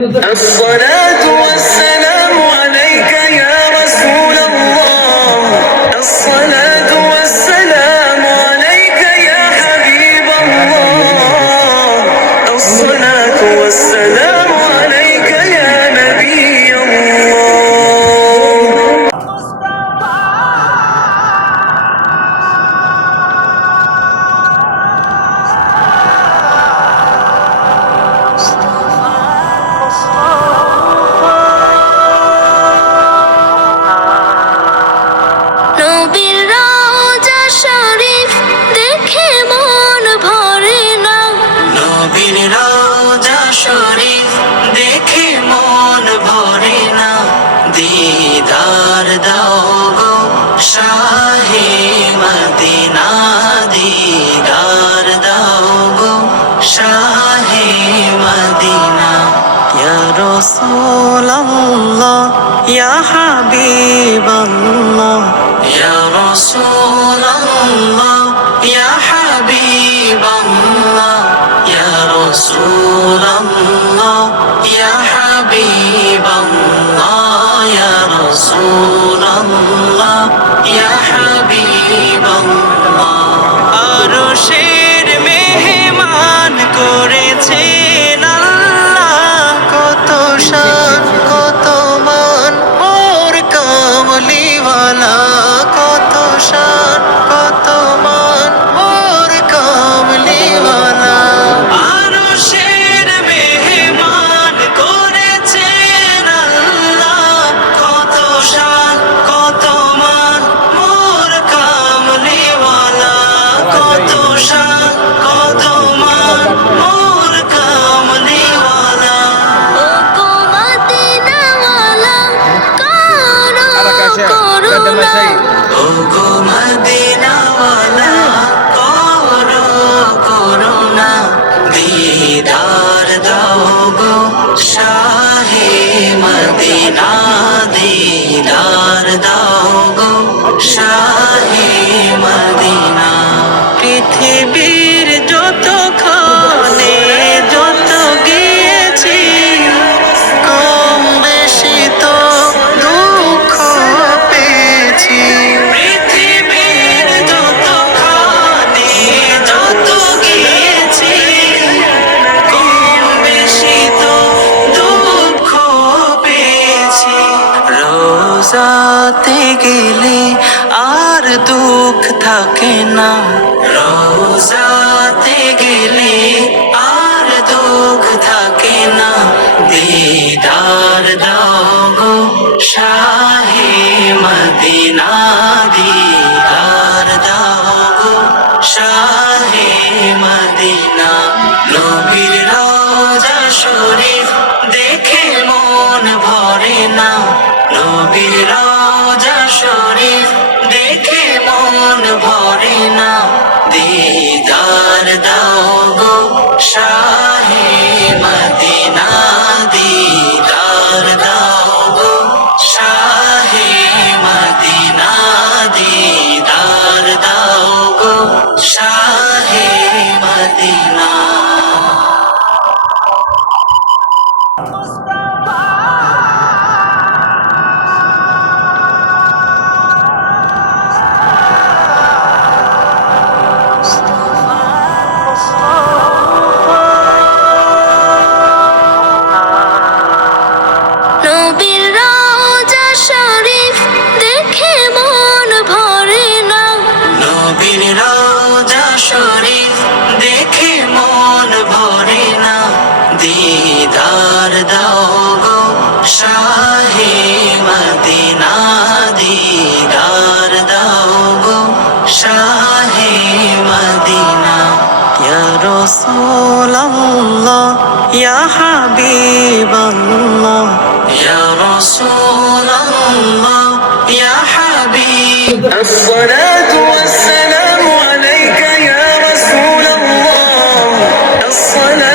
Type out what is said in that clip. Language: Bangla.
الصلاة والسلام عليك يا رسول الله الصلاة والسلام عليك يا حبيب الله الصلاة والسلام عليك يا نبي الله নবীর রওজা শরীফ দেখে মন ভরে না। নবীর রওজা শরীফ দেখে মন ভরে না দিদার দাও গো শাহে মদিনা দিদার দাও গো শাহে মদিনা ইয়া রাসূলুল্লাহ ইয়া হাবিবাল্লাহ ইয়া রাসূলুল্লাহ ইয়া হাবিবাল্লাহ ইয়া রাসূলুল্লাহ ইয়া হাবিবাল্লাহ ইয়া রাসূলুল্লাহ ইয়া হাবিবাল্লাহ আরশের মেহমান করেছেন আল্লাহ কত শান কত মান মোর কামলিওয়ালা কত শান কত মান মোর কামলিওয়ালা আরশের মেহমান করেছেন আল্লাহ কত শান কত মান মোর কামলিওয়ালা কত শান কত মান মোর কামলিওয়ালা ও গো মদিনাওয়ালা করো করুণা। ও গো মদিনাওয়ালা করো করুণা দিদার দাও গো শাহে মদিনা দিদার দাও গো শাহে মদিনা পৃথিবীর যত খানে যত গিয়েছি কম বেশি তো দুঃখ পেয়েছি পৃথিবীর যত খানে যত গিয়েছি কম বেশি তো দুঃখ পেয়েছি রোজাতে গেলে আর দুঃখ থাকে না রোজাতে গেলে আর দুঃখ থাকে না দিদার দাও গো শাহে মদিনা দিদার দাও গো শাহে মদিনা নবীর রওজা শরীফ দেখে মন ভরে না নবীর রওজা শরীফ দেখে মন ভরে না দিদার দাও গো শাহে মদিনা দিদার দাও গো শাহে মদিনা দিদার দাও গো শাহে মদিনা নবীর রওজা শরীফ দেখে মন ভরে না। নবীর রওজা শরীফ দেখে মন ভরে না দিদার দাও গো শাহে মদিনা দিদার দাও গো শাহে মদিনা ইয়া রাসূলুল্লাহ ইয়া হাবিবাল্লাহ ইয়া রাসূলুল্লাহ ইয়া হাবিব الصلاة والسلام عليك يا رسول الله الصلاة